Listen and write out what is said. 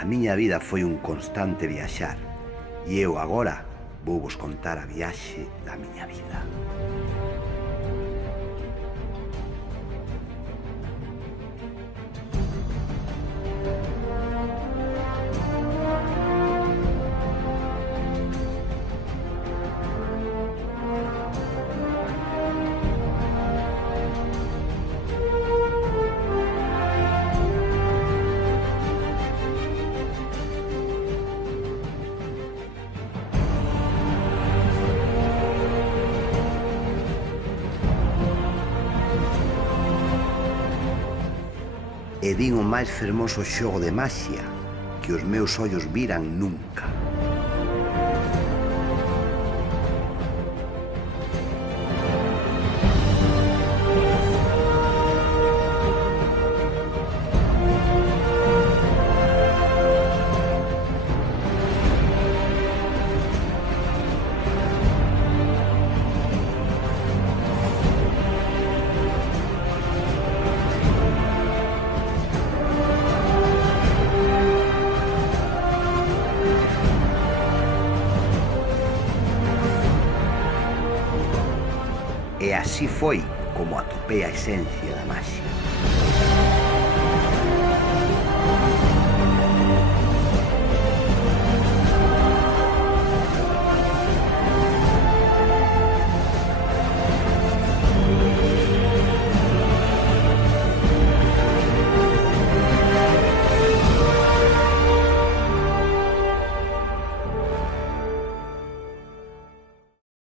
A miña vida foi un constante viaxar e eu agora vou vos contar a viaxe da miña vida. E vin o máis fermoso xogo de maxia que os meus ollos viran nunca. E así foi como atopei a esencia da maxia.